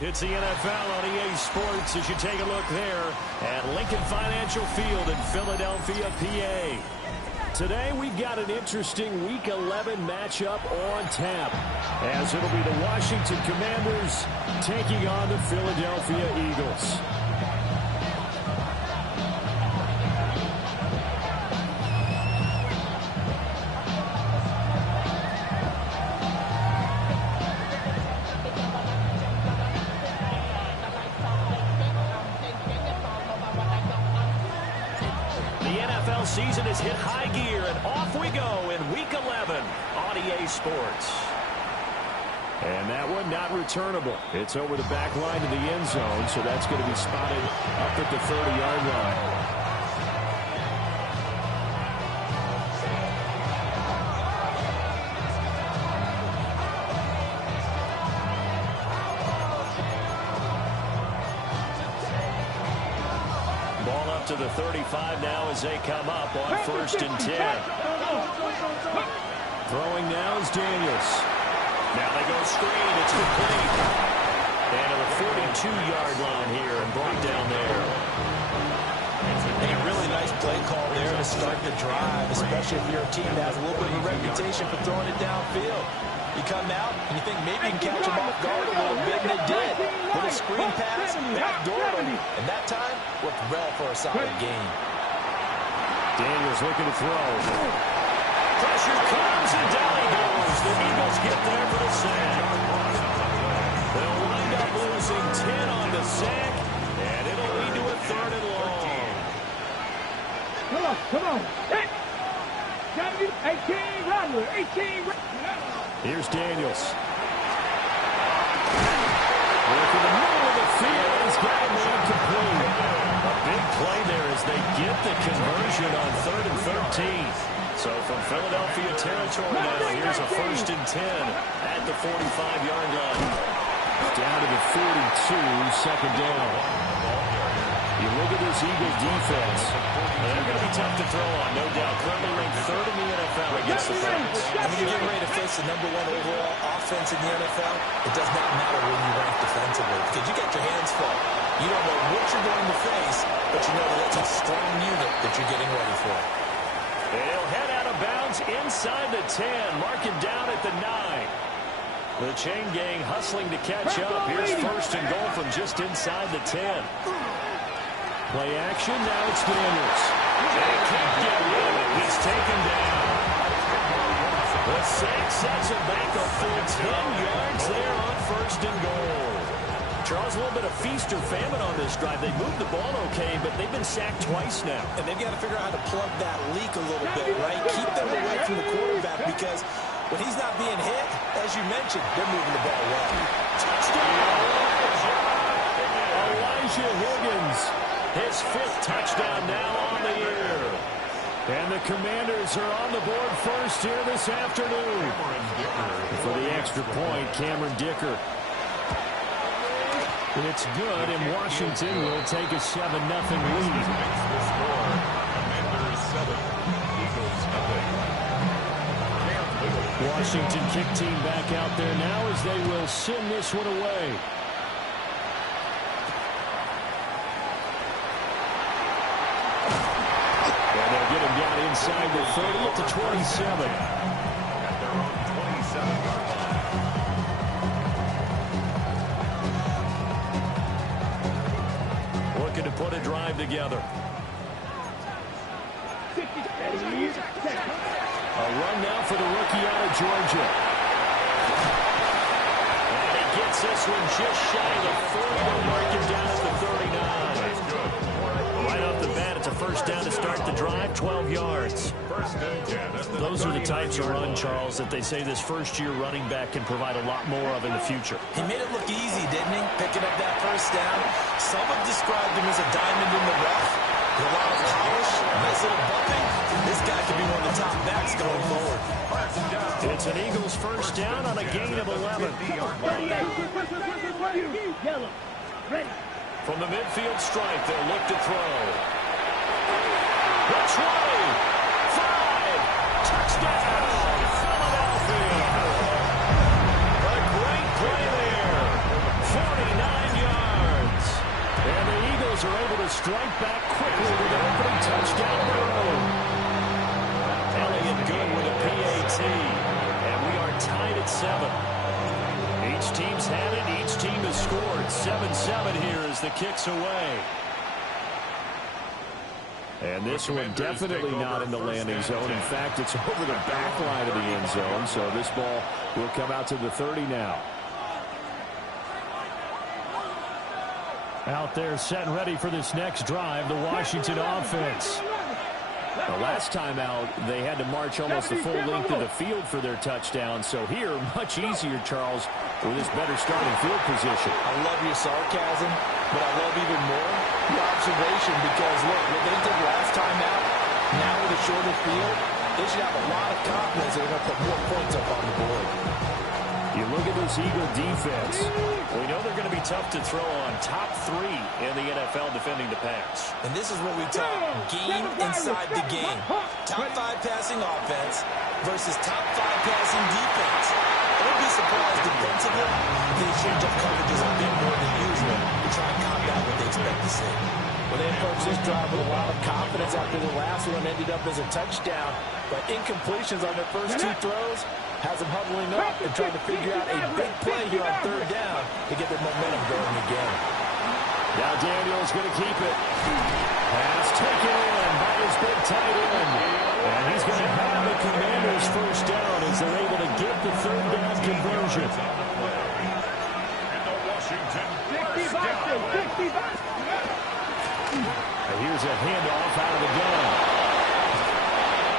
It's the NFL on EA Sports as you take a look there at Lincoln Financial Field in Philadelphia, PA. Today we've got an interesting Week 11 matchup on tap, as it'll be the Washington Commanders taking on the Philadelphia Eagles. Season has hit high gear, and off we go in Week 11 on EA Sports. And that one not returnable. It's over the back line to the end zone, so that's going to be spotted up at the 30-yard line. To the 35 now as they come up on 1st and 10. Throwing now is Daniels. Now they go screen. It's complete. And to the 42-yard line here and brought down there. A really nice play call there to start the drive, especially if you're a team that has a little bit of a reputation for throwing it downfield. You come out and you think maybe you can catch them off guard a little bit, and they did. Little screen pass, backdoor them, and that time worked well for a solid gain. Daniels looking to throw. Pressure comes and down he goes. The Eagles get there for the sack. They'll wind up losing 10 on the sack, and it'll lead to a 3rd and long. Come on. Hey. 18, Rodler. 18, Here's Daniels. Working the middle of the field. He's got him incomplete. A big play there as they get the conversion on 3rd and 13. So from Philadelphia territory now, here's a 1st and 10 at the 45-yard line. Down to the 42, 2nd down. You look at this Eagles defense. They're going to be tough to throw on, no doubt. Currently ranked 3rd in the NFL against the Falcons. I mean, you're getting ready to face the #1 overall offense in the NFL. It does not matter when you rank defensively because you got your hands full. You don't know what you're going to face, but you know that it's a strong unit that you're getting ready for. They'll head out of bounds inside the 10, marking down at the 9. The chain gang hustling to catch up. Here's 1st and goal from just inside the 10. Play action, now it's Daniels. They can't get rid of it. He's taken down. The sack sets him back a full 10 yards there on 1st and goal. Charles, a little bit of feast or famine on this drive. They moved the ball okay, but they've been sacked twice now. And they've got to figure out how to plug that leak a little bit, right? Keep them away from the quarterback because when he's not being hit, as you mentioned, they're moving the ball well. Touchdown! Elijah Higgins. His 5th touchdown now on the year. And the Commanders are on the board first here this afternoon. For the extra point, Cameron Dicker. It's good, and Washington will take a 7-0 lead. Washington kick team back out there now as they will send this one away. And they'll get him down inside the 30 at the 27. Looking to put a drive together. A run now for the rookie out of Georgia. And he gets this one just shy of the 40. They'll mark him down at the 39. Right off the bat, it's a 1st down to start the drive, 12 yards. Those are the types of run, Charles, that they say this first-year running back can provide a lot more of in the future. He made it look easy, didn't he? Picking up that 1st down. Some have described him as a diamond in the rough. With a lot of polish, nice little bumping. This guy could be one of the top backs going forward. It's an Eagles 1st down on a gain of 11. From the midfield stripe, they'll look to throw. The 20, 5, touchdown, Philadelphia. A great play there. 49 strike back quickly with an opening touchdown of their own. Elliott good with a PAT. And we are tied at 7. Each team's had it. Each team has scored. 7-7 here as the kick's away. And this one definitely not in the landing zone. In fact, it's over the back line of the end zone. So this ball will come out to the 30 now. Out there set and ready for this next drive, the Washington offense. The last time out, they had to march almost the full length of the field for their touchdown. So here, much easier, Charles, with this better starting field position. I love your sarcasm, but I love even more your observation because, look, what they did last time out, now with a shorter field, they should have a lot of confidence they're going to put more points up on the board. You look at this Eagle defense. We know they're going to be tough to throw on. Top 3 in the NFL defending the pass. And this is what we talk, game inside the game. Top 5 passing offense versus top 5 passing defense. I would be surprised defensively if they change up coverages a bit more than usual to try and combat what they expect to see. Well, they approached this drive with a lot of confidence after the last one ended up as a touchdown. But incompletions on their first 2 throws has them huddling up and trying to figure out a big play here on 3rd down to get their momentum going again. Now Daniels going to keep it. Pass taken in by his big tight end. And he's going to have the Commanders' first down as they're able to get the 3rd down conversion. And here's a handoff out of the gun.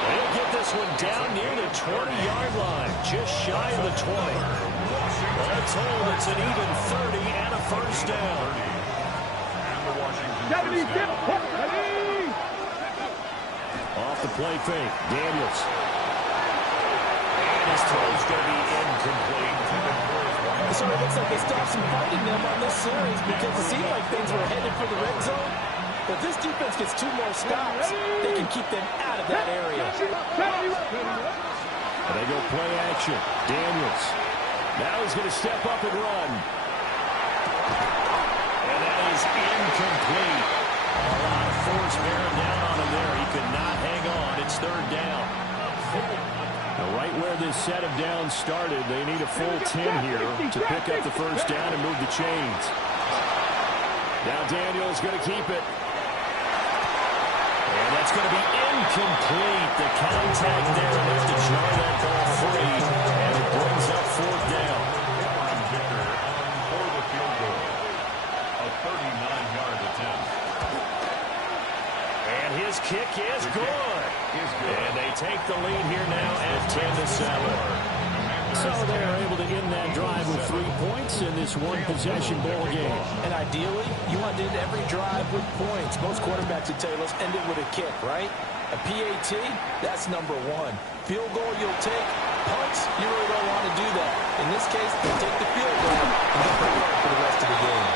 They'll get this one down near the 20-yard line, just shy of the 20. All told, it's an even 30 and a first down. Off the play fake, Daniels. And his throw's going to be incomplete. So it looks like they stopped some fighting them on this series because it seemed like things were headed for the red zone. But if this defense gets 2 more stops, they can keep them out of that area. And they go play action. Daniels. Now he's going to step up and run. And that is incomplete. A lot of force bearing down on him there. He could not hang on. It's 3rd down. Now right where this set of downs started, they need a full 10 here to pick up the first down and move the chains. Now Daniels going to keep it. And that's going to be incomplete. The contact there enough to jar that ball free. And it brings up 4th down. For the field goal. A 39-yard attempt. And his kick is good. And they take the lead here now at 10-7. So they're able to end that drive with 3 points in this one-possession ball game. And ideally, you want to end every drive with points. Most quarterbacks would tell you, let's end it with a kick, right? A PAT, that's number 1. Field goal you'll take. Punts, you really don't want to do that. In this case, they'll take the field goal and get the work for the rest of the game.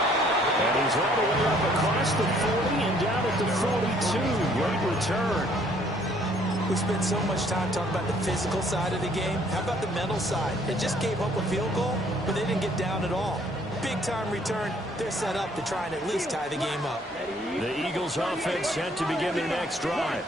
And he's all the way up across the 40 and down at the 42. Great return. We spent so much time talking about the physical side of the game. How about the mental side? They just gave up a field goal, but they didn't get down at all. Big-time return. They're set up to try and at least tie the game up. The Eagles offense set to begin their next drive.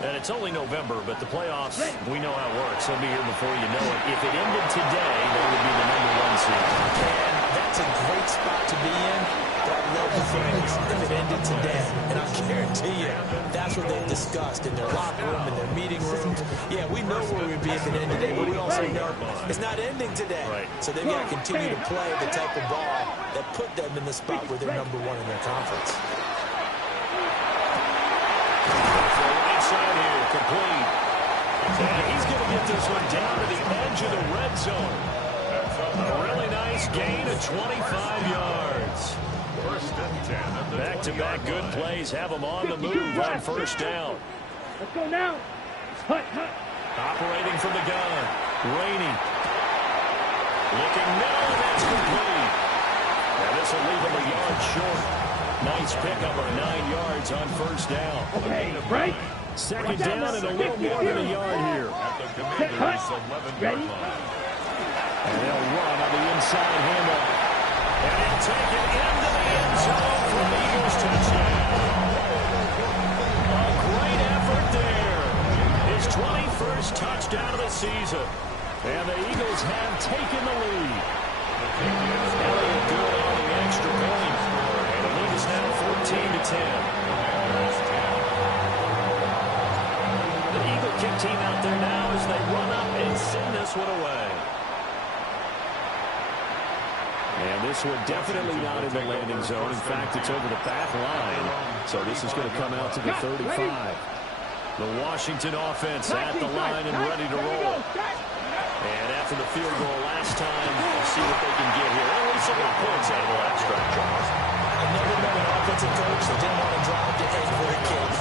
And it's only November, but the playoffs, we know how it works. They'll be here before you know it. If it ended today, they would be the #1 seed. And that's a great spot to be in. But I love the phrase, if it ended today. And I guarantee you, that's what they've discussed in their locker room, in their meeting rooms. Yeah, we know where we'd be if it ended today, but we also know it's not ending today. Right. So they've got to continue to play the type of ball that put them in the spot where they're #1 in their conference. Side here, complete. And he's going to get this one down to the edge of the red zone. A really nice gain of 25 yards. First and 10. Back-to-back good plays have them on the move on first down. Let's go now. Hut. Operating from the gun. Rainey. Looking middle, and that's complete. Now this will leave him a yard short. Nice pickup of 9 yards on first down. Okay, break. Second down and a little more than a yard here. At the Commanders' 11-yard line. And they'll run on the inside handoff. And he'll take it into the end zone for the Eagles touchdown. first touchdown of the season. And the Eagles have taken the lead. Elliott good on the extra point. And the lead is now 14-10. The Eagle kick team out there now as they run up and send this one away. And this one definitely not in the landing zone. In fact, it's over the back line. So this is going to come out to the 35. The Washington offense at the line and ready to roll. And after the field goal last time, we'll see what they can get here. At least a lot of points out of the last drive, Charles. I've never met an offensive coach that didn't want to drive to end with a kick.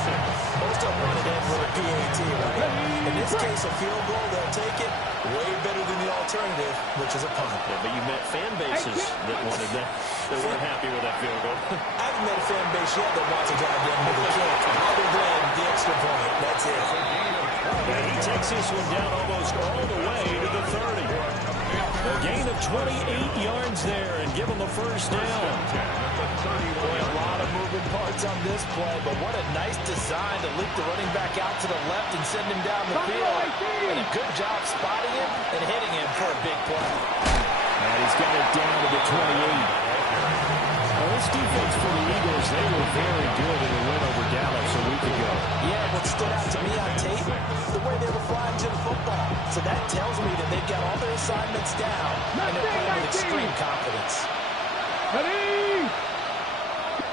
Most of them want to end with a PAT, right? In this case, a field goal, they'll take it. Way better than the alternative, which is a punt. Yeah, but you met fan bases that wanted that. They weren't happy with that field goal. I haven't met a fan base yet that wants to drive to end with a kick. Other than the extra point. That's it. And he takes this one down almost all the way to the 30. A gain of 28 yards there and give him a first down. Boy, a lot of moving parts on this play, but what a nice design to leak the running back out to the left and send him down the field. And a good job spotting him and hitting him for a big play. And he's got it down to the 28. Well, this defense for the Eagles, they were very good in the win over Dallas a week ago. Yeah, what stood out to me on tape, the way they were flying to the football. So that tells me that they've got all their assignments down, and they're playing with extreme confidence. Ready?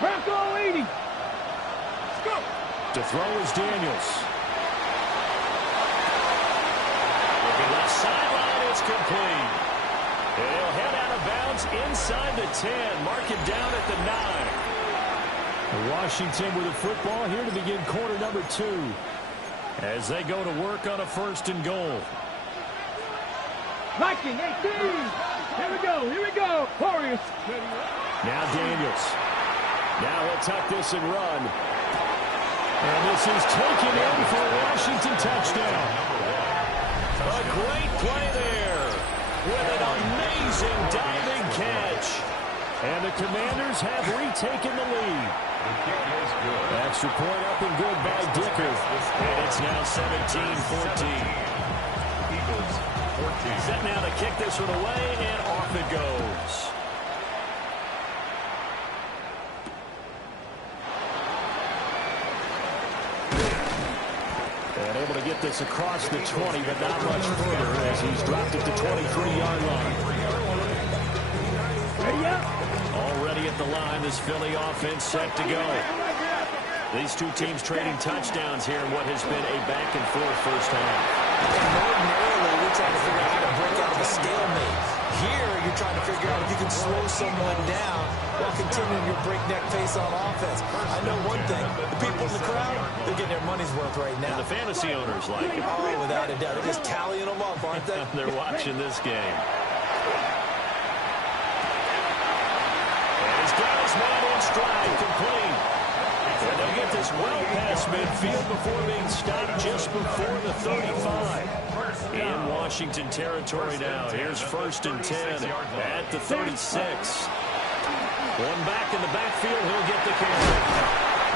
Bronco 80. Let's go. To throw is Daniels. Looking left sideline, it's complete. And he'll head out of bounds inside the 10. Mark him down at the 9. Washington with a football here to begin quarter number 2. As they go to work on a first and goal. Viking 18. Here we go. Here we go. Warriors. Now Daniels. Now he'll tuck this and run. And this is taken in for a Washington touchdown. A great play there with an amazing diving catch. And the Commanders have retaken the lead. Extra point up and good by Dicker. And it's now 17-14. Eagles 14. Set now to kick this one away, and off it goes. And able to get this across the 20, but not much further as he's dropped it to 23-yard line. Ready up. Already at the line, this Philly offense set to go. These two teams trading touchdowns here in what has been a back-and-forth first half. And ordinarily, we're trying to figure out how to break out of a stalemate. Here, you're trying to figure out if you can slow someone down while continuing your breakneck pace on offense. I know one thing. The people in the crowd, they're getting their money's worth right now. And the fantasy owners like it. Oh, without a doubt. They're just tallying them up, aren't they? They're watching this game. And he's got his man in stride, complete. And they'll get this well past midfield before being stopped just before the 35. In Washington territory now. Here's first and 10 at the 36. One back in the backfield. He'll get the carry.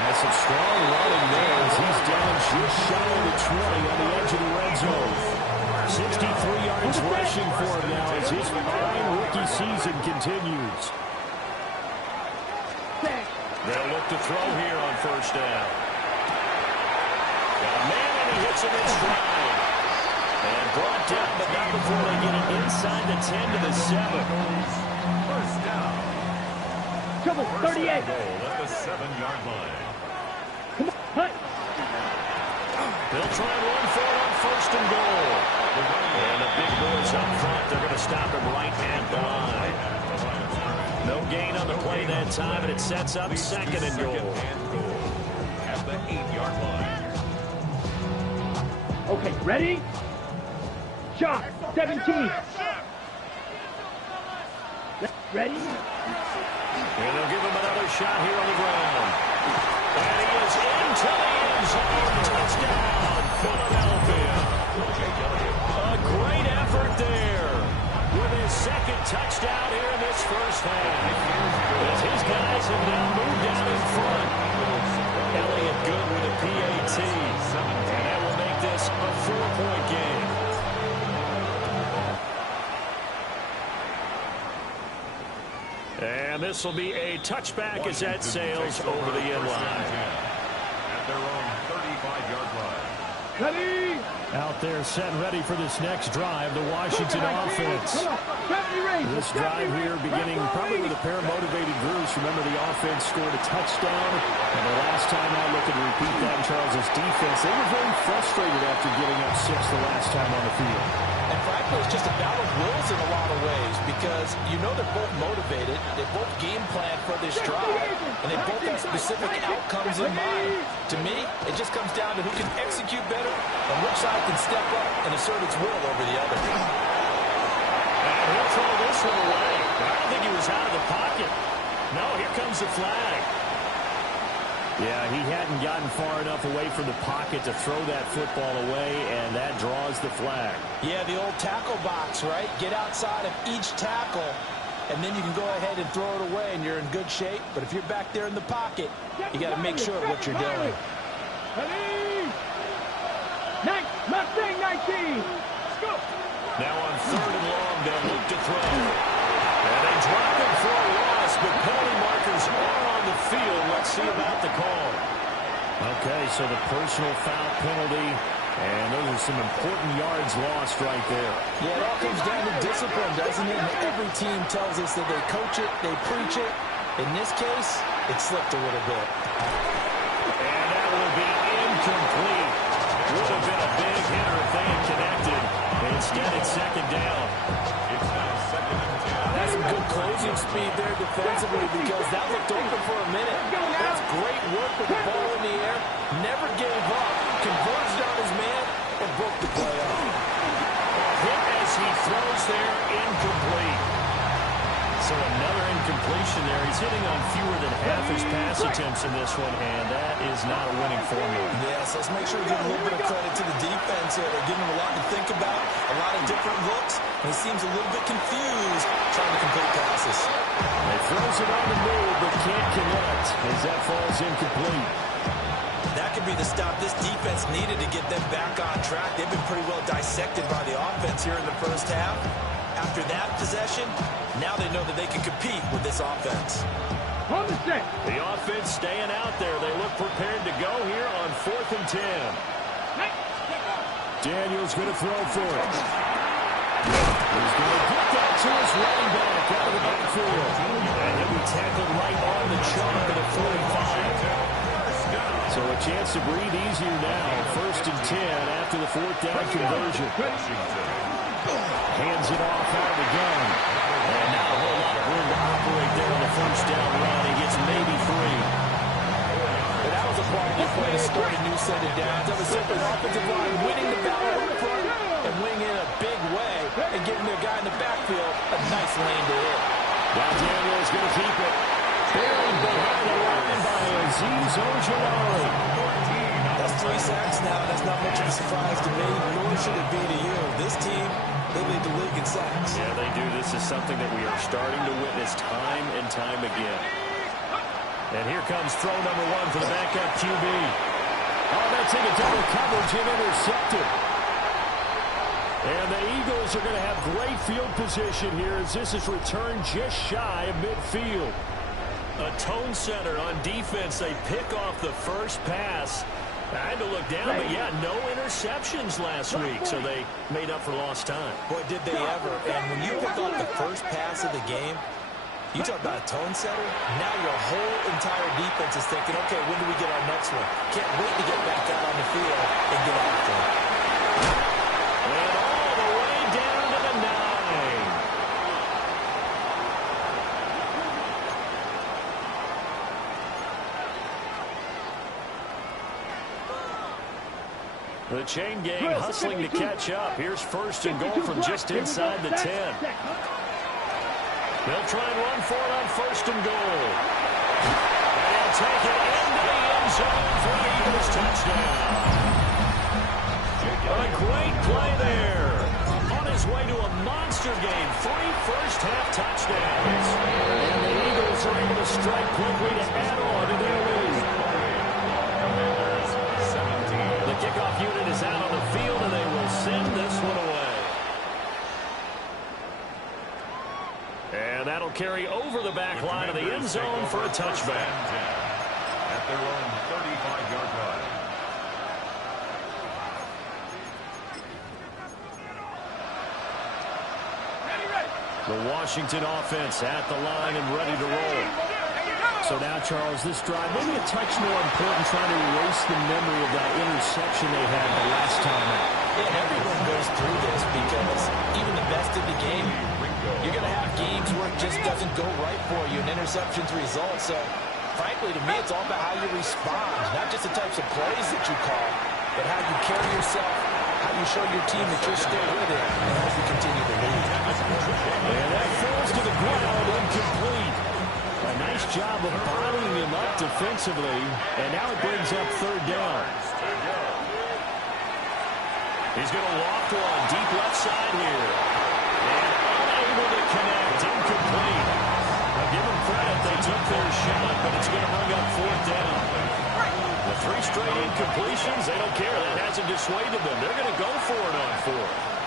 Has some strong running there as he's down just shy of the 20 on the edge of the red zone. 63 yards rushing for him now as his fine rookie season continues. They'll look to throw here on first down. Got a man and he hits him in stride. And brought down, but not before they get it inside the 10 to the 7. First down. Trouble 38. Goal at the 7-yard line. Come on. Hut. They'll try and run for it on first and goal. And the big boys up front, they're going to stop him right at the line. No gain on the play that time, and it sets up second and goal. At the 8-yard line. Okay, ready? Shot. 17. Ready? And they'll give him another shot here on the ground. And he is into the end zone. Touchdown, Philadelphia. A great effort there with his second touchdown here in this first half. As his guys have now moved out in front. Elliott good with a PAT. And that will make this this a 4-point game. And this will be a touchback as that sails over the end line. At their own 35-yard line. Ready? Out there set and ready for this next drive, the Washington offense. This drive here beginning probably with a pair of motivated groups. Remember, the offense scored a touchdown, and the last time out, looking to repeat that in Charles' defense, they were very frustrated after giving up 6 the last time on the field. And frankly, it's just a battle of wills in a lot of ways because you know they're both motivated. They both game plan for this drive, and they both have specific outcomes in mind. To me, it just comes down to who can execute better and which side can step up and assert its will over the other. And he'll throw this one away. I don't think he was out of the pocket. No, here comes the flag. Yeah, he hadn't gotten far enough away from the pocket to throw that football away, and that draws the flag. Yeah, the old tackle box, right? Get outside of each tackle, and then you can go ahead and throw it away, and you're in good shape. But if you're back there in the pocket, you got to make sure of what you're doing. Ready? Mustang 19. Go. Now on 3rd and long, they'll look to throw. And they drop it for a loss, but penalty markers are on the field. Let's see about the call. Okay, so the personal foul penalty, and those are some important yards lost right there. Yeah, it all comes down to discipline, doesn't it? And every team tells us that they coach it, they preach it. In this case, it slipped a little bit. And that will be incomplete. Would have been a big hitter if they had connected. Instead, it's 2nd down. It's now 2nd and 10. That's some good closing speed there defensively because that looked open for a minute. That's great work with the ball in the air. Never gave up. Converged on his man and broke the play up. Hit as he throws there, incomplete. So another incompletion there. He's hitting on fewer than half his pass attempts in this one, and that is not a winning formula. Yes, let's make sure we give a little bit of credit to the defense here. They're giving him a lot to think about, a lot of different looks, and he seems a little bit confused trying to complete passes. He throws it on the move, but can't connect as that falls incomplete. That could be the stop this defense needed to get them back on track. They've been pretty well dissected by the offense here in the first half. After that possession, now they know that they can compete with this offense. On the set. The offense staying out there. They look prepared to go here on 4th and 10. Daniel's going to throw for it. He's going to get that to his running back out of the backfield. And he'll be tackled right on the chalk at the 45. So a chance to breathe easier now. 1st and 10 after the 4th down conversion. Hands it off out of the gun. And now a whole lot of room to operate there on the 1st down run. He gets maybe 3. But that was a quality play to start a new set of downs. That was simply the offensive line winning the battle up front and winning in a big way and giving their guy in the backfield a nice lane to hit. Now Daniel's going to keep it. Buried behind the line by Azeez Ojulari. That's 3 sacks now. That's not much of a surprise to me, nor should it be to you. This team, they lead the league in sacks. Yeah, they do. This is something that we are starting to witness time and time again. And here comes throw number 1 for the backup QB. Oh, that's into double coverage and intercepted. And the Eagles are going to have great field position here as this is returned just shy of midfield. A tone setter on defense. They pick off the first pass. I had to look down, but yeah, no interceptions last week, so they made up for lost time. Boy, did they ever. And when you pick off the first pass of the game, you talk about a tone setter, now your whole entire defense is thinking, okay, when do we get our next one? Can't wait to get back out on the field and get after it. And all the way down to the 9. The chain gang hustling to catch up. Here's 1st and goal from just inside the 10. They'll try and run for it on 1st and goal. And he'll take it into the end zone for the Eagles touchdown. A great play there. On his way to a monster game. 3 first-half touchdowns. And the Eagles are able to strike quickly to add on to their lead. The kickoff unit is out on the And that'll carry over the back line of the end zone for a touchback. At their own 35-yard line. The Washington offense at the line and ready to roll. So now, Charles, this drive, maybe a touch more important, trying to erase the memory of that interception they had the last time out. Yeah, everyone goes through this because even the best of the game, you're going to have games where it just doesn't go right for you, and interceptions result. So, frankly, to me, it's all about how you respond, not just the types of plays that you call, but how you carry yourself, how you show your team that you're still with it, and how you continue to lead. And that falls to the ground, incomplete. A nice job of bottling him up defensively, and now it brings up third down. He's going to loft one deep left side here. And unable to connect, incomplete. Now give them credit, they took their shot, but it's going to bring up fourth down. The 3 straight incompletions, they don't care. That hasn't dissuaded them. They're going to go for it on fourth.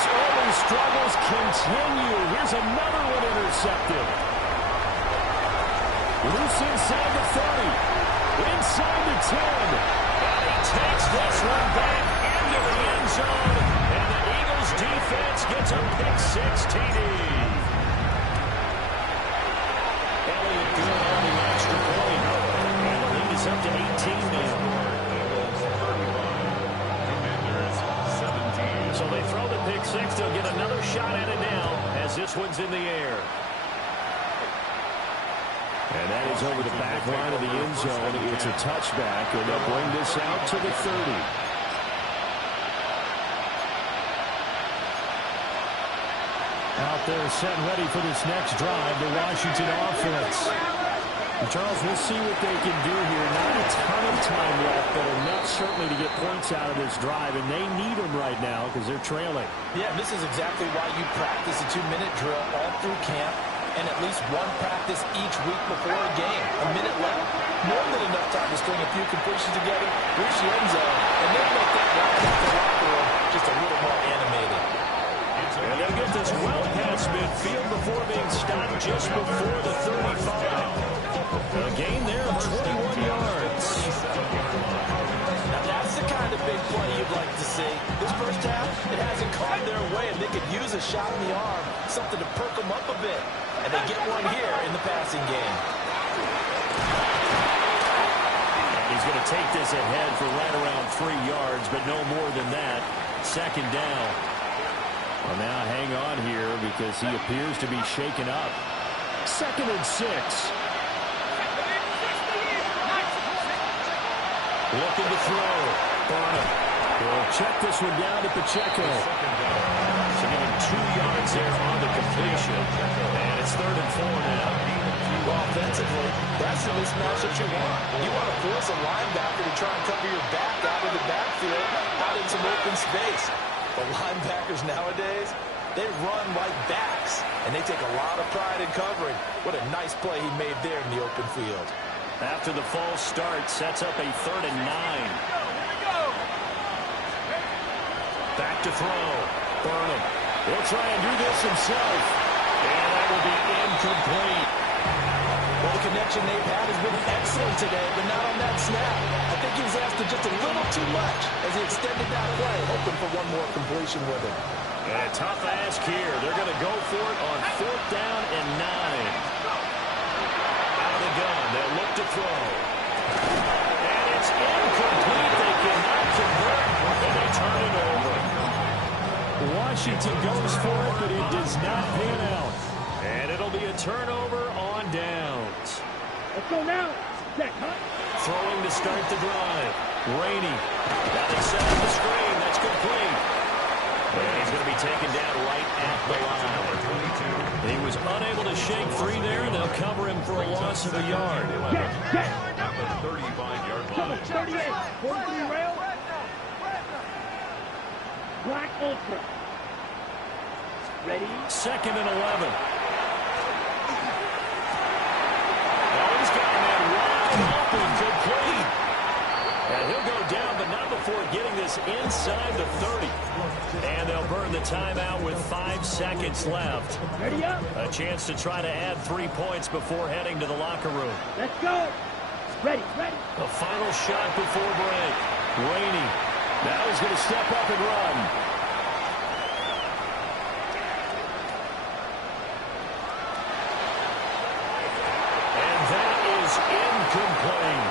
Early struggles continue. Here's another one intercepted. Loose inside the 30. Inside the 10. And he takes this one back into the end zone. And the Eagles defense gets a pick-6 TD. Elliott good on the extra point. And the lead is up to 18 now. So they throw the pick-6. They'll get another shot at it now as this one's in the air. And that is over the back line of the end zone. It's a touchback, and they'll bring this out to the 30. Out there set and ready for this next drive, the Washington offense. And Charles, we'll see what they can do here. Not a ton of time left, but enough certainly to get points out of this drive, and they need them right now because they're trailing. Yeah, this is exactly why you practice a 2-minute drill all through camp and at least one practice each week before a game. A minute left, more than enough time to string a few completions together, reach the end zone, and then make that ride out the locker room just a little more animated. And they'll get this well past midfield before being stopped just before the 35. A gain there of 21 yards. Now that's the kind of big play you'd like to see. This first half, it hasn't gone their way, and they could use a shot in the arm, something to perk them up a bit. And they get one here in the passing game. And he's going to take this ahead for right around 3 yards, but no more than that. Second down. Well, now hang on here because he appears to be shaken up. 2nd and 6. Looking to throw. Barnum will check this one down to Pacheco. So give him 2 yards there on the completion. And it's 3rd and 4 now. Well, offensively, that's the mismatch that you want. You want to force a linebacker to try and cover your back out of the backfield, out in some open space. The linebackers nowadays, they run like backs, and they take a lot of pride in covering. What a nice play he made there in the open field. After the false start, sets up a 3rd and 9. Back to throw. Burnham. He'll try and do this himself. And that will be incomplete. Well, the connection they've had has been excellent today, but not on that snap. I think he was asking just a little too much as he extended that play, hoping for one more completion with it. And a tough ask here. They're going to go for it on 4th down and 9. Out of the gun, they'll look to throw. And it's incomplete. They cannot convert, and they turn it over. Washington goes for it, but it does not pan out. And it'll be a turnover on downs. Let's go now. Check, huh? Throwing to start the drive. Rainey. Now they set up the screen. That's complete. And he's going to be taken down right at the line. He was unable to shake free there. They'll cover him for a loss of a yard. Check. At the 35-yard line. 38. 43 rail. Black Ultra. Ready? 2nd and 11. Now he's got him in wide open, complete. And he'll go down, but not before getting this this inside the 30. And they'll burn the timeout with 5 seconds left. Ready up. A chance to try to add 3 points before heading to the locker room. Let's go. Ready. The final shot before break. Rainey. Now he's going to step up and run. And that is incomplete.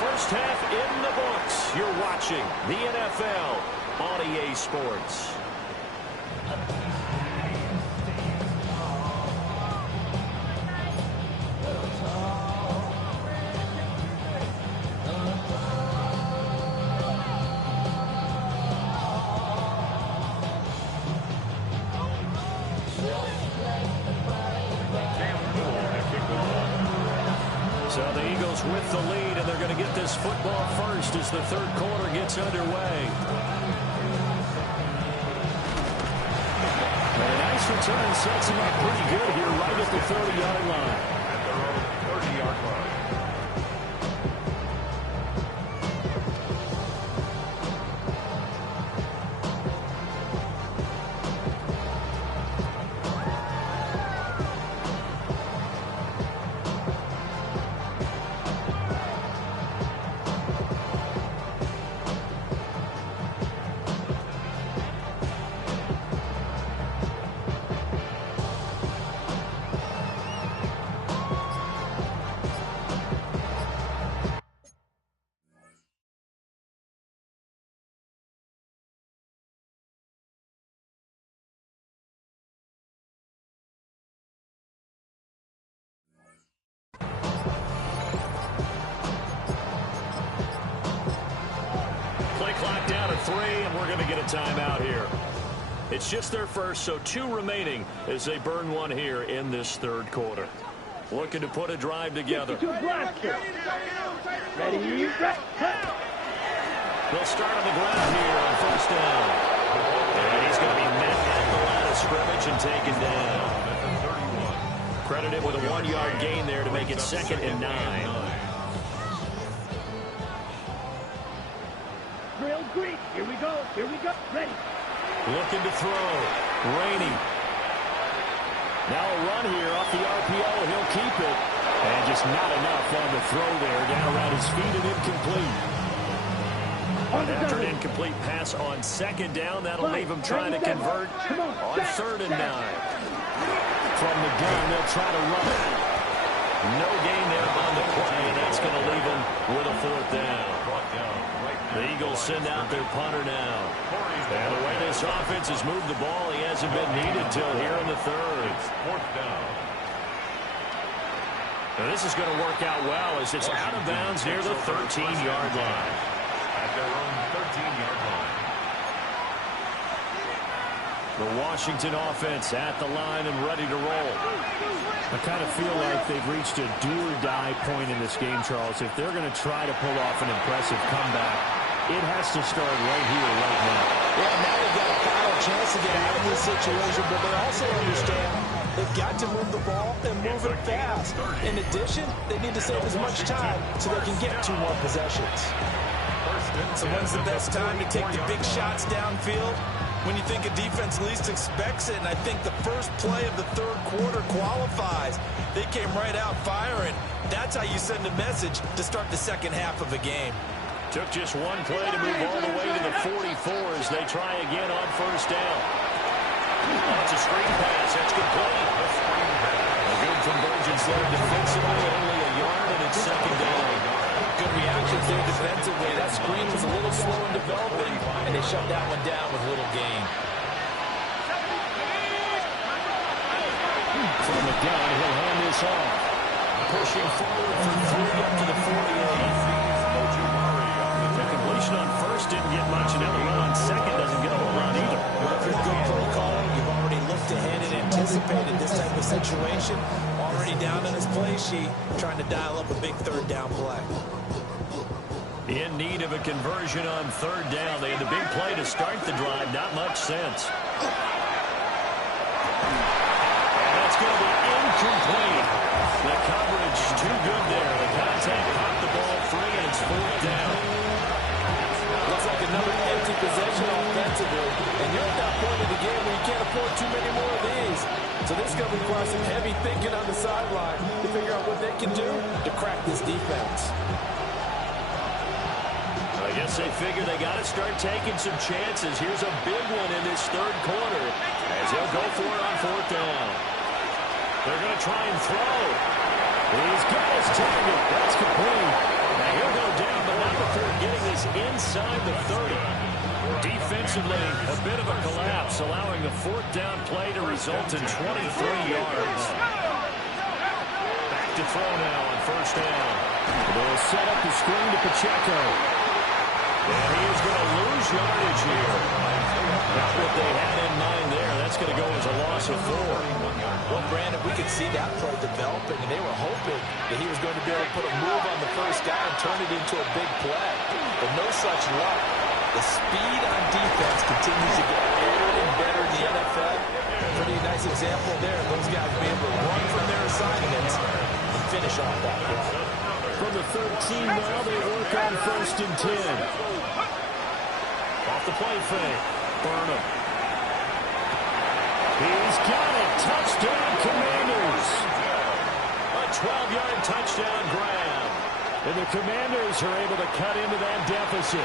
First half in the books. You're watching the NFL on EA Sports. So the Eagles with the lead, and they're going to get this football first as the third quarter gets underway. And a nice return sets him up pretty good here right at the 30-yard line. At their own 30-yard line. Clock down to 3, and we're going to get a timeout here. It's just their first, so 2 remaining as they burn one here in this third quarter. Looking to put a drive together. Ready. They'll start on the ground here on first down. And he's going to be met at the line of scrimmage and taken down. Credited with a 1-yard gain there to make it 2nd and 9. Real Greek. Here we go. Ready. Looking to throw. Rainey. Now a run here off the RPO. He'll keep it. And just not enough on the throw there. Down around his feet and incomplete. After an incomplete pass on 2nd down, that'll leave him trying to convert on 3rd and 9. From the gun, they'll try to run it. No gain there on the play, and that's going to leave him with a 4th down. The Eagles send out their punter now. And the way this offense has moved the ball, he hasn't been needed till here in the 3rd. 4th down. Now this is going to work out well as it's out of bounds near the 13-yard line. At their own 13-yard line. The Washington offense at the line and ready to roll. I kind of feel like they've reached a do-or-die point in this game, Charles. If they're going to try to pull off an impressive comeback, it has to start right here, right now. Yeah, now they've got a final chance to get out of this situation, but they also understand they've got to move the ball and move it fast. In addition, they need to save as much time so they can get 2 more possessions. So when's the best time to take the big shots downfield? When you think a defense least expects it, and I think the first play of the 3rd quarter qualifies. They came right out firing. That's how you send a message to start the 2nd half of a game. Took just 1 play to move all the way to the 44 as they try again on first down. Oh, it's a screen pass. That's complete. A good convergence there defensively. Only a yard, and it's 2nd down. Good reactions there defensively. That screen was a little slow in developing, and they shut that one down with little gain. From the gun, he'll hand this off. Pushing forward from 3 up to the 48. The completion on first didn't get much, and now the run on second doesn't get a whole lot either. Well, if you're good play calling, you've already looked ahead and anticipated this type of situation. Already down on his play sheet, trying to dial up a big 3rd down play. In need of a conversion on 3rd down. They had the big play to start the drive. Not much sense. And that's going to be incomplete. The coverage too good there. The contact popped the ball free, and it's 4th down. Looks like possession offensively, and you're at that point of the game where you can't afford too many more of these. So this is going to require some heavy thinking on the sideline to figure out what they can do to crack this defense. I guess they figure they got to start taking some chances. Here's a big one in this third quarter as he'll go for it on fourth down. They're going to try and throw. He's got his target. That's complete. Now he'll go down, but not before getting this inside the 30. Defensively, a bit of a collapse, allowing the fourth down play to result in 23 yards. Back to throw now on first down. They'll set up the screen to Pacheco. And he is going to lose yardage here. Not what they had in mind there. That's going to go as a loss of 4. Well, Brandon, we could see that play developing, and they were hoping that he was going to be able to put a move on the first guy and turn it into a big play. But no such luck. The speed on defense continues to get better and better in the NFL. Pretty nice example there. Those guys being able to run from their assignments and finish off that play. From the 13 now, they work on first and 10. Off the play fake. Burnham. He's got it. Touchdown, Commanders. A 12-yard touchdown grab. And the Commanders are able to cut into that deficit.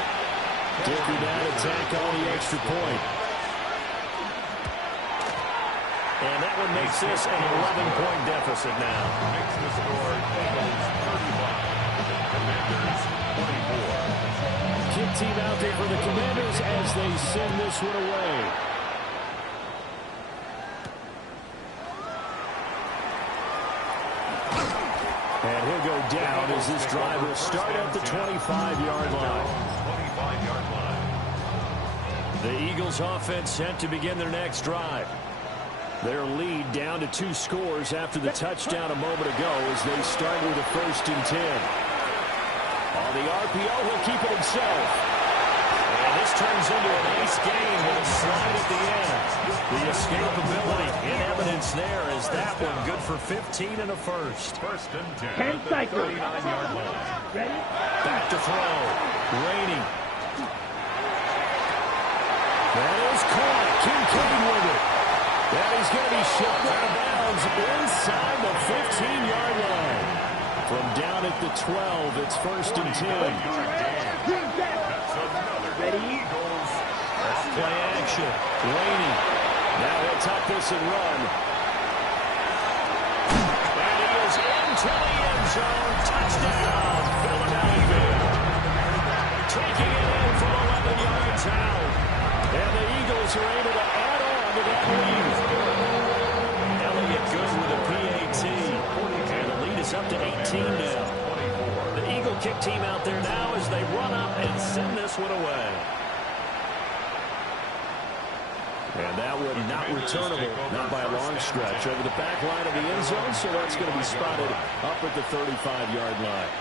Taking that attack on the extra point. And that one makes this an 11-point deficit now. Makes the score Eagles 35, Commanders 24. Kick team out there for the Commanders as they send this one away. And he'll go down as this drive will start at the 25-yard line. 25-yard line. The Eagles offense set to begin their next drive. Their lead down to 2 scores after the touchdown a moment ago as they start with a first and 10. On the RPO, he'll keep it himself. And this turns into a nice gain with a slide at the end. The escapability in evidence there is that one good for 15 and a first. First and 10. 10 seconds. 39-yard line. Ready? Back to throw. Rainey. That is caught. Kincaid with it. And he's going to be shot out of bounds inside the 15-yard line. From down at the 12, it's first and 10. Ready? Play action. Rainey. Now he'll tuck this and run. And he is into the end zone. Touchdown, Philadelphia. Taking it in from 11 yards out. And the Eagles are able to add on to that lead. Elliott good with a PAT. And the lead is up to 18 now. The Eagle kick team out there now as they run up and send this one away. And that one not returnable, not by a long stretch, over the back line of the end zone, so that's going to be spotted up at the 35-yard line.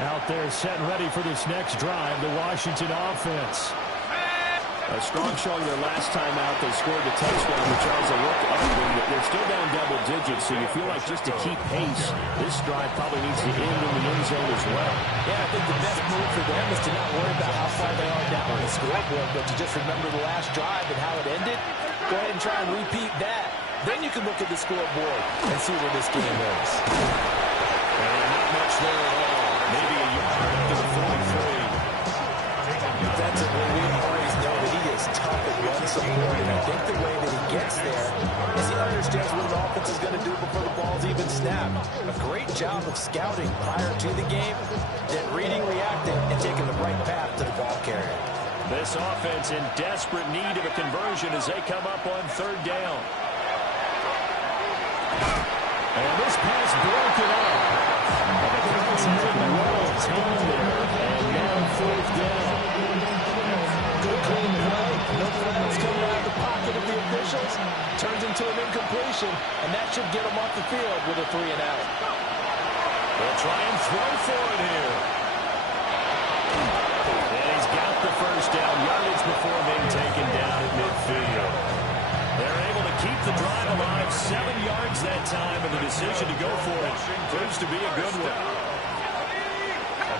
Out there set and ready for this next drive, the Washington offense. A strong showing their last time out. They scored the touchdown, which was a look ugly, but they're still down double digits, so you feel like just to keep pace, this drive probably needs to end in the end zone as well. Yeah, I think the best move for them is to not worry about how far they are down on the scoreboard, but to just remember the last drive and how it ended. Go ahead and try and repeat that. Then you can look at the scoreboard and see where this game is. And not much there at all. Maybe a yard up to the 43. Defensively, we always know that he is tough at run support, and I think the way that he gets there is he understands what the offense is going to do before the ball's even snapped. A great job of scouting prior to the game, then reading, reacting, and taking the right path to the ball carrier. This offense in desperate need of a conversion as they come up on third down. And this pass broken up. And the Colts had well timed there, and now fourth down. Good clean play. No flags coming out of the pocket of the officials. Turns into an incompletion, and that should get them off the field with a 3 and out. They'll try and throw for it here. And he's got the first down, yardage before being taken down at midfield. They're able to keep the drive alive, 7 yards that time, and the decision to go for it proves to be a good one.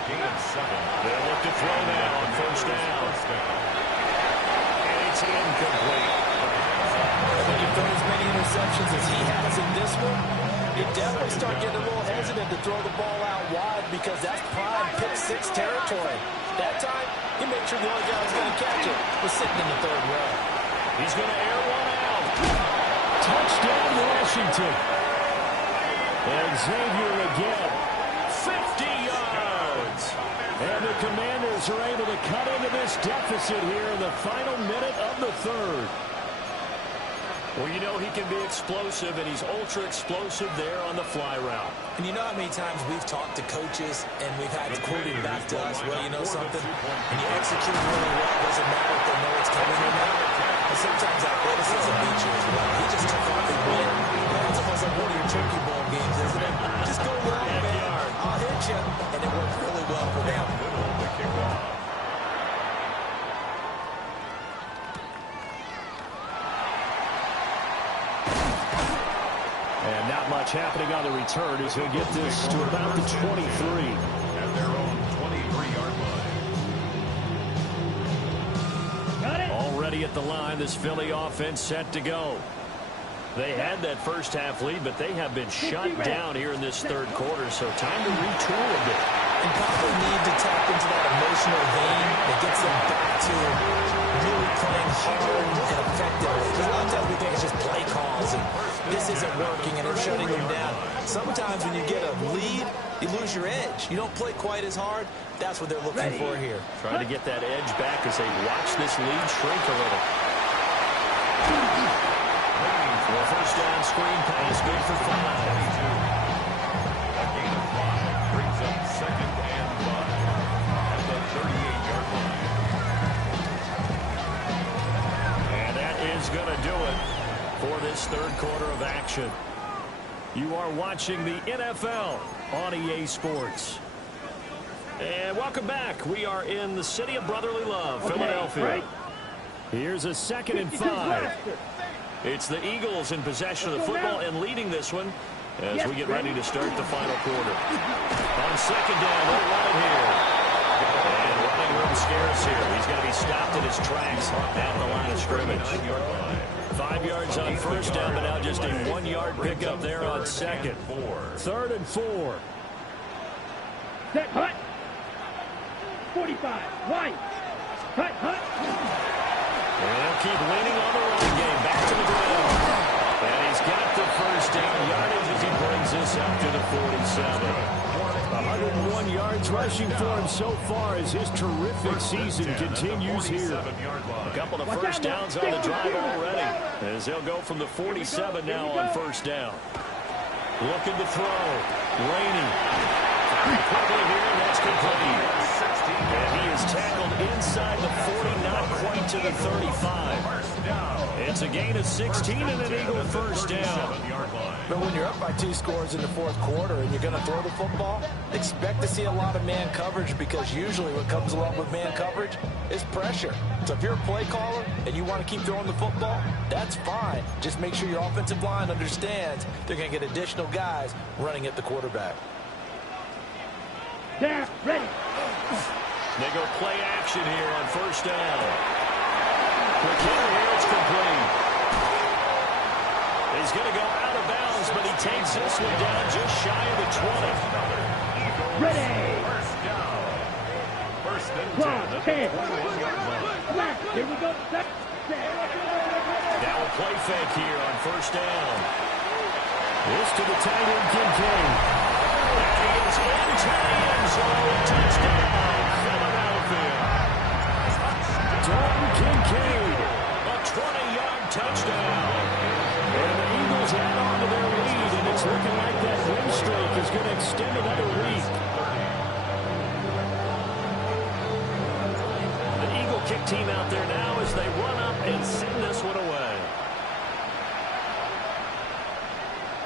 gain of 7. They'll look to throw now on first down. And it's incomplete. When you throw as many interceptions as he has in this one, you definitely start getting a little hesitant to throw the ball out wide because that's prime pick-6 territory. That time, he made sure the only guy who's going to catch it was sitting in the third row. He's going to air one out. Touchdown, Washington. And Xavier again. 50 yards. And the Commanders are able to cut into this deficit here in the final minute of the third. Well, you know he can be explosive, and he's ultra-explosive there on the fly route. And you know how many times we've talked to coaches and we've had to quote him back to us, well, you know something? When you execute really well, it doesn't matter if they know it's coming or not. And sometimes athleticism beats you as well. He just took off and went. It's almost like one of your turkey bowl games, isn't it? Just go loud, man. I'll hit you. And it worked really well for them. Middle of the kickoff. And not much happening on the return as he'll get this to about the 23. At their own 23-yard line. Got it. Already at the line, this Philly offense set to go. They had that first half lead, but they have been shut down here in this third quarter, so time to retool a bit. And probably need to tap into that emotional vein that gets them back to really playing hard and effective. Because a lot of times we think it's just play calls and this isn't working and they're shutting them down. Sometimes when you get a lead, you lose your edge. You don't play quite as hard. That's what they're looking for here. Trying to get that edge back as they watch this lead shrink a little. For a first down screen pass, good for 5. A gain of 5 brings up 2nd and 5 at the 38-yard line. And that is going to do it for this third quarter of action. You are watching the NFL on EA Sports. And welcome back. We are in the city of brotherly love, Philadelphia. Here's a 2nd and 5. It's the Eagles in possession of the football and leading this one as we get ready to start the final quarter. On second down, they'll run it here. And running room scarce here. He's going to be stopped in his tracks at the line of scrimmage. 5 yards on first down, but now just a 1-yard pickup there on second. 3rd and 4. Set, hut. 45. White. Hut, hut. And they'll keep leaning on the running game. Back to the ground. And he's got the first down yardage as he brings this up to the 47. 101 yards rushing for him so far as his terrific season continues here. A couple of first downs on the drive already as they'll go from the 47 now on first down. Looking to throw. Rainey. Quickly here, and that's complete. And he is tackled inside the 40, not quite to the 35. It's a gain of 16 and an Eagle first down. But when you're up by 2 scores in the fourth quarter and you're going to throw the football, expect to see a lot of man coverage because usually what comes along with man coverage is pressure. So if you're a play caller and you want to keep throwing the football, that's fine. Just make sure your offensive line understands they're going to get additional guys running at the quarterback. There, ready. They go play action here on first down. McKinnon here, it's complete. He's going to go out of bounds, but he takes this one down just shy of the 20. Ready. First down. First and 10. 10. Left. Here we go. Now a play fake here on first down. This to the tight end, Kincaid. And he is into the end zone. Touchdown, Philadelphia. Dalton Kincaid. A 20-yard touchdown. And the Eagles add on to their lead, and it's looking like that win streak is going to extend another week. The Eagle kick team out there now as they run up and send this one away.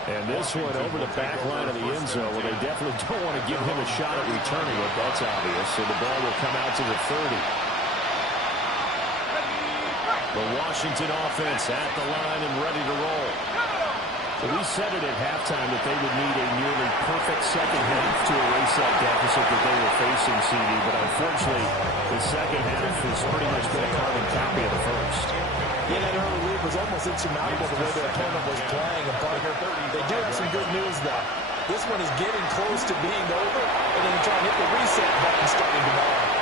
And this one over the back line of the end zone where they definitely don't want to give him a shot at returning it. That's obvious. So the ball will come out to the 30. The Washington offense at the line and ready to roll. So we said it at halftime that they would need a nearly perfect second half to erase set deficit that they were facing, CD, but unfortunately, the second half has pretty much been a carbon copy of the first. Yeah, that early lead was almost insurmountable the way their opponent was playing. And Parker, they do have some good news, though. This one is getting close to being over, and then trying to hit the reset button starting tomorrow.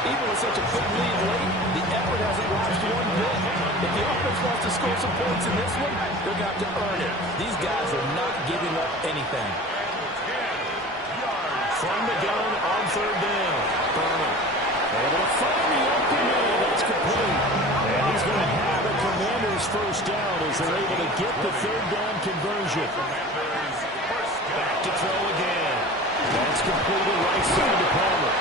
Even with such a quick lead late, the effort hasn't lost one bit. If the offense wants to score some points in this one, they're going to have to earn it. These guys are not giving up anything. From the gun on third down. Burnham able to find the open man. That's complete. And he's going to have a Commanders first down as they're able to get the third down conversion. Back to throw again. That's completed right side to Palmer.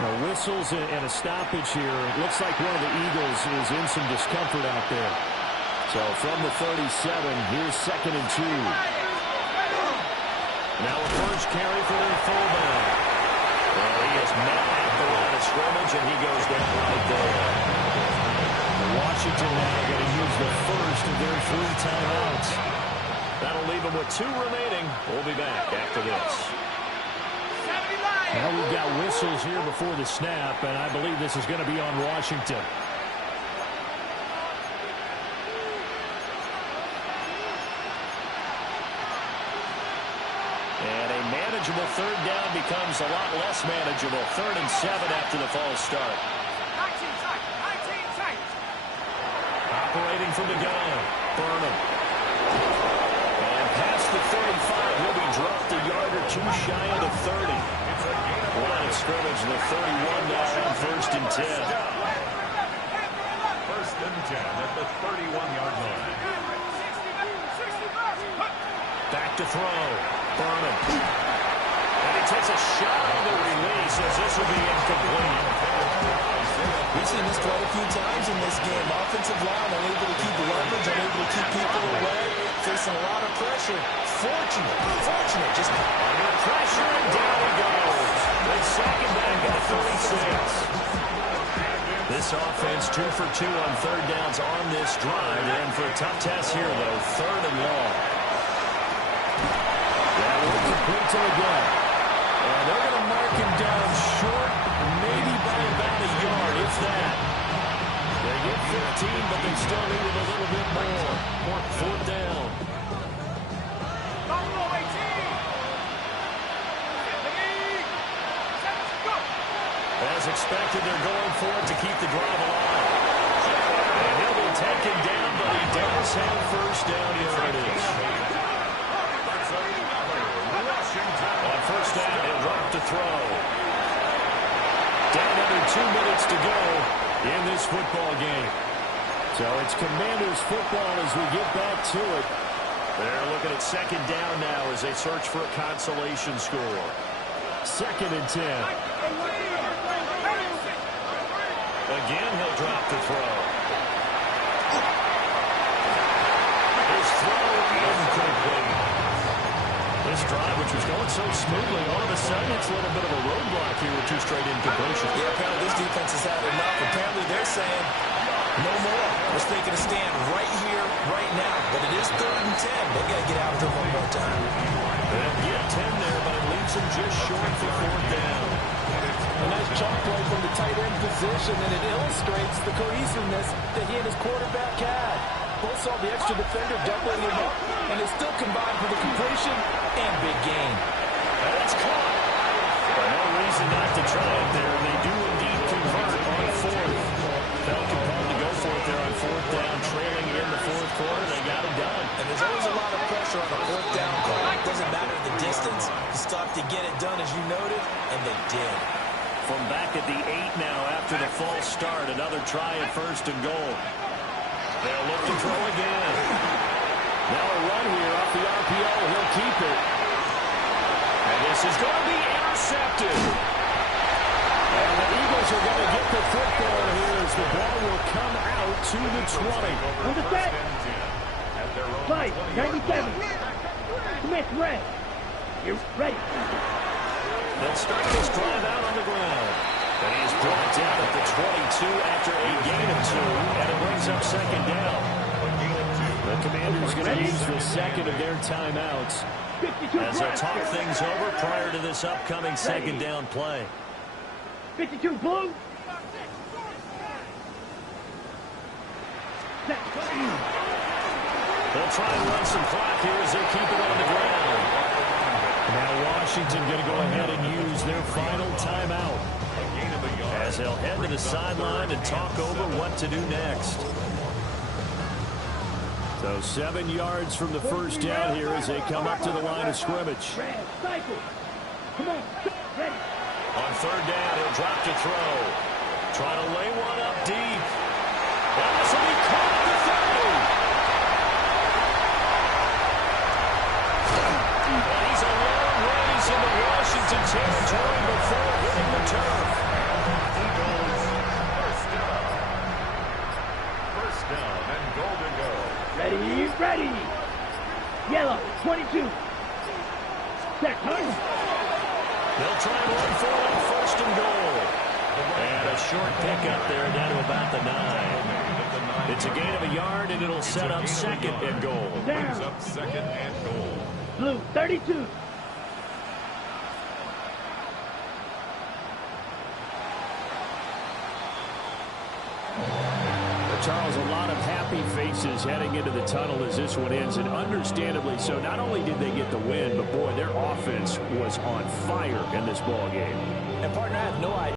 Now whistles and a stoppage here. It looks like one of the Eagles is in some discomfort out there. So from the 37, here's 2nd and 2. Now a first carry for their fullback. Well, he is met at the line of scrimmage, and he goes down right there. Washington now going to use the first of their 3 timeouts. That'll leave them with 2 remaining. We'll be back after this. Now we've got whistles here before the snap, and I believe this is going to be on Washington. And a manageable third down becomes a lot less manageable. 3rd and 7 after the false start. 19 seconds. Operating from the gun. Burnham. And past the 35, he'll be dropped a yard or 2 shy of the 30. Line of scrimmage, the 31 now on 1st and 10. 1st and 10 at the 31-yard line. Back to throw. Burnham. And he takes a shot on the release as this will be incomplete. We've seen this quite a few times in this game. Offensive line unable to keep leverage, unable to keep people away, facing a lot of pressure. Fortunate, just under pressure, and down he goes. They second back at the 36. This offense 2 for 2 on third downs on this drive. And for a tough test here, though, 3rd and long. That will complete to again. And they're going to mark him down short, maybe by about a yard, if that. They get 15, but they still need it a little bit more. 4th down. As expected, they're going for it to keep the drive alive. And he'll be taken down, but he does have first down yardage. On first down, he'll drop to throw. Down under 2 minutes to go in this football game. So it's Commanders football as we get back to it. They're looking at 2nd down now as they search for a consolation score. 2nd and 10. Again, he'll drop to throw. His throw incomplete. This drive, which was going so smoothly, all of a sudden it's a little bit of a roadblock here with 2 straight incompletions. Yeah, apparently this defense has had enough. Apparently they're saying, no more. We're taking a stand right here, right now. But it is 3rd and 10. They got to get out of here one more time. They'll get 10 there, but it leaves them just short for 4th down. A nice chunk play from the tight end position, and it illustrates the cohesiveness that he and his quarterback had. Both saw the extra defender doubling him up, and they still combined for the completion and big gain. And it's caught. But no reason not to try it there, and they do indeed convert on 4th. Felt compelled to go for it there on 4th down, trailing in the 4th quarter. They got it done. And there's always a lot of pressure on a 4th down call. It doesn't matter the distance. You still have to get it done, as you noted, and they did. From back at the 8 now after the false start. Another try at 1st and goal. They'll look to throw again. Now a run here off the RPO. He'll keep it. And this is going to be intercepted. And the Eagles are going to get the football here as the ball will come out to the 20. On the set. Fight, 97. Smith, red. You're ready. They'll start this drive out on the ground. And he's brought down at the 22 after a gain of 2, and it brings up 2nd down. The Commanders going to use the 2nd of their timeouts. as they'll talk things over prior to this upcoming second down play. 52 blue. They'll try and run some clock here as they keep it on the ground. Now Washington going to go ahead and use their final timeout, As they'll head to the sideline and talk over what to do next. So 7 yards from the first down here as they come up to the line of scrimmage. Come on. Ready. On third down, he'll drop to throw. Try to lay one up deep. And this will be caught at the 30. And he's a long ways into Washington territory before hitting the turf. Eagles, first down and goal to go. Ready. Yellow, 22. Set, hunt. They'll try and run for it on first and goal. And a short pickup there down to about the 9. It's a gain of a yard, and it'll set up second and goal. Brings up second and goal. Blue, 32. Charles, a lot of happy faces heading into the tunnel as this one ends, and understandably so. Not only did they get the win, but boy, their offense was on fire in this ball game. And partner, I have no idea.